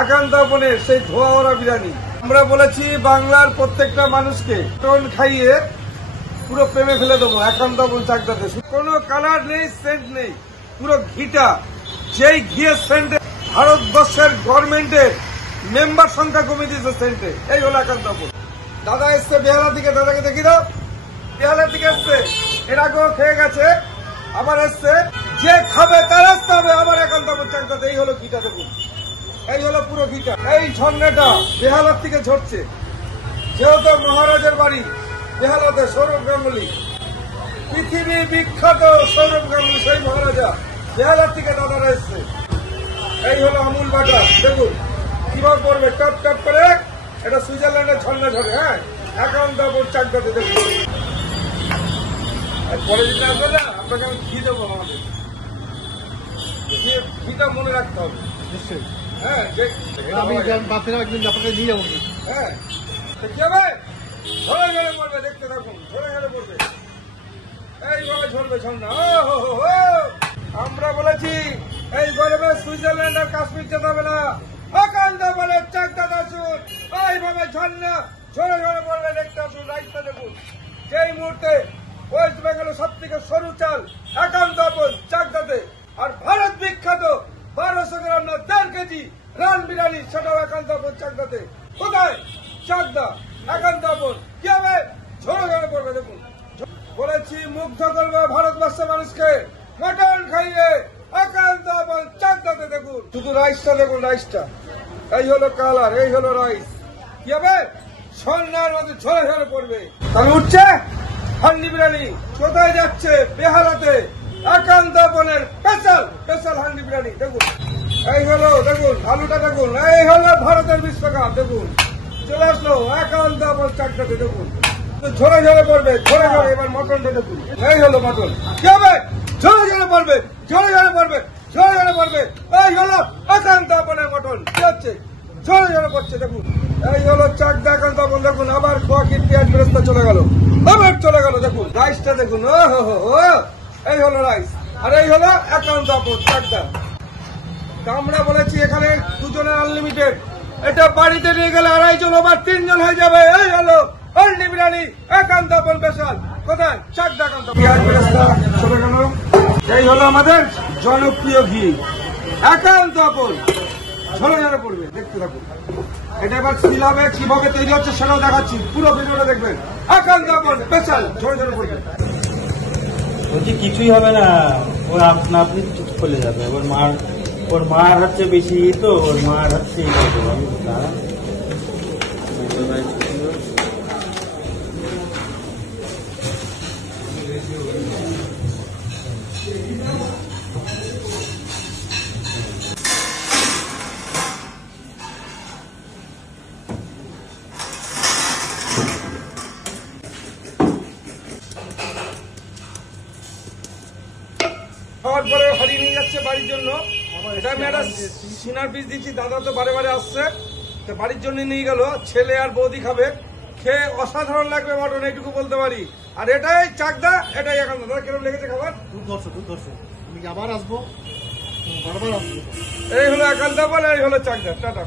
আকান্তাপনের সেই ধোয়া ওরা বিরিয়ানি আমরা বলেছি বাংলার প্রত্যেকটা মানুষকে টন খাইয়ে পুরো প্রেমে ফেলে দেবো। একান্তাপন চাকদাতে কোনো কালার নেই, সেন্ট নেই, পুরো ঘিটা। যেই ঘিয়ের সেন্টে ভারতবর্ষের গভর্নমেন্টের মেম্বার সংখ্যা কমে দিয়েছে সেন্টে। এই হলো একান্তাপন। দাদা এসছে বেহালা থেকে, দাদাকে দেখি দাও। বেহালা থেকে এসছে, এর আগেও খেয়ে গেছে, আবার এসছে। যে খাবে তার আসতে হবে আবার একান্তাপন চাকদাতে। এই হলো ঘিটা, দেখুন এই হলো পুরো ঘিটা। এই ঝর্ণাটা বেহালার থেকে ঝরছে, যেহেতু মহারাজের বাড়ি বেহালাতে, সৌরভ গাঙ্গুলি পৃথিবী বিখ্যাত সৌরভ গাঙ্গুলি সেই মহারাজা বেহালার থেকে দাদারা এসছে। এই হলো আমুল বাটার, দেখুন কিভাবে পড়বে টপ টপ করে। এটা সুইজারল্যান্ডের ঝর্ণা ঝরে। হ্যাঁ, একান্তাপন চাকদাতে দেখুন। পরে যদি আসবে না আপনাকে আমি ঘি দেবো, আমাদের ঘিটা মনে রাখতে হবে নিশ্চয়ই। হ্যাঁ, আমি একদিন আপনাকে নিয়ে যাবো। হ্যাঁ, কি হবে? ঝরে ঝরে পড়বে, দেখতে থাকুন, ঝরে ঝরে পড়বে, এইভাবে ঝরবে ঝর্ণা। আমরা বলেছি এই গরমে সুইজারল্যান্ড আর কাশ্মীর যেতে হবে না, একান্তাপনের চাকদাতে আসুন। এইভাবে ঝর্ণা ঝরে ঝরে পড়বে, দেখতে আসুন। রাইসটা দেখুন, যেই মুহূর্তে ওয়েস্ট বেঙ্গলের সব থেকে সরু চাল একান্তাপন চাকদাতে। আর ভারত বিখ্যাত 1200 গ্রাম না 1.5 কেজি রান বিরিয়ানি, সেটাও একান্তাপন চাকদাতে। কোথায়? চাকদা, একান্তাপন। কি হবে? ঝরে ঝরে পড়বে, দেখুন। বলেছি মুগ্ধ করবে ভারতবর্ষের মানুষকে মটন খাইয়ে, একান্তাপন চাকদাতে দেখুন। শুধু রাইসটা দেখুন, রাইসটা এই হলো কালার, এই হলো রাইস। কি হবে? স্বর্ণের মধ্যে ঝরে ঝরে পড়বে। তাহলে উঠছে হান্ডি বিরিয়ানি। কোথায় যাচ্ছে? বেহালাতে একান্তাপনের স্পেশাল হান্ডি বিরিয়ানি। দেখুন এই হলো, দেখুন আলুটা দেখুন। এই হলো ভারতের বিশ্বকাপ, দেখুন চলে আসলো একান্তাপন চাকদাতে। দেখুন ঝরে ঝরে পড়বে, ঝরে ঝরে। এবার মটনটা দেখুন, এই হলো মটন। কি হবে? ঝরে ঝরে পড়বে, ঝরে ঝরে পড়বে, ঝরে ঝরে পড়বে। এই হলো একান্তাপনের মটন। কি হচ্ছে? ঝরে ঝরে পড়ছে, দেখুন এই হলো চাকদা একান্তাপন। দেখুন আবার খোয়া কীর্তি অ্যাড্রেসটা চলে গেল, আবার চলে গেল। দেখুন রাইসটা দেখুন, ও হো হো, এই হলো রাইস। আর এই হলো একান্তাপন চাকদা। আমরা বলেছি এখানে দুজনের আনলিমিটেড। এটা বাড়িতে নিয়ে গেলে 2.5 জন আবার 3 জন হয়ে যাবে। এই হলো হান্ডি বিরিয়ানি একান্তাপন স্পেশাল। কোথায়? চাকদা একান্তাপন। চলে গেল। এই হলো আমাদের জনপ্রিয় ঘি একান্তাপন। ঝরে ঝরে পড়বে, দেখতে থাকুন। এটা এবার সিল হবে, কিভাবে তৈরি হচ্ছে সেটাও দেখাচ্ছি, পুরো ভিডিওটা দেখবেন। একান্তাপন স্পেশাল, ঝরে ঝরে পড়বে। বলছি কিছুই হবে না, ওর আপনা আপনি চুপ করে যাবে। ওর মার হচ্ছে বেশি, তো ওর মার হচ্ছে খাওয়ার পরে হারিয়ে নিয়ে যাচ্ছে বাড়ির জন্য। এটা আমি একটা সিনার পিস দিচ্ছি, দাদা তো বারে বারে আসছে, তো বাড়ির জন্য নিয়ে গেল। ছেলে আর বৌদি খাবে, খেয়ে অসাধারণ লাগবে মটন, এইটুকু বলতে পারি। আর এটাই চাকদা, এটাই একান্তাপন। কিরকম লেগেছে খাবার? দুর্ধর্ষ। আমি আবার আসবো, বারবার আসবো। এই হলো একান্তাপন, এই হলো চাকদা। টাটা।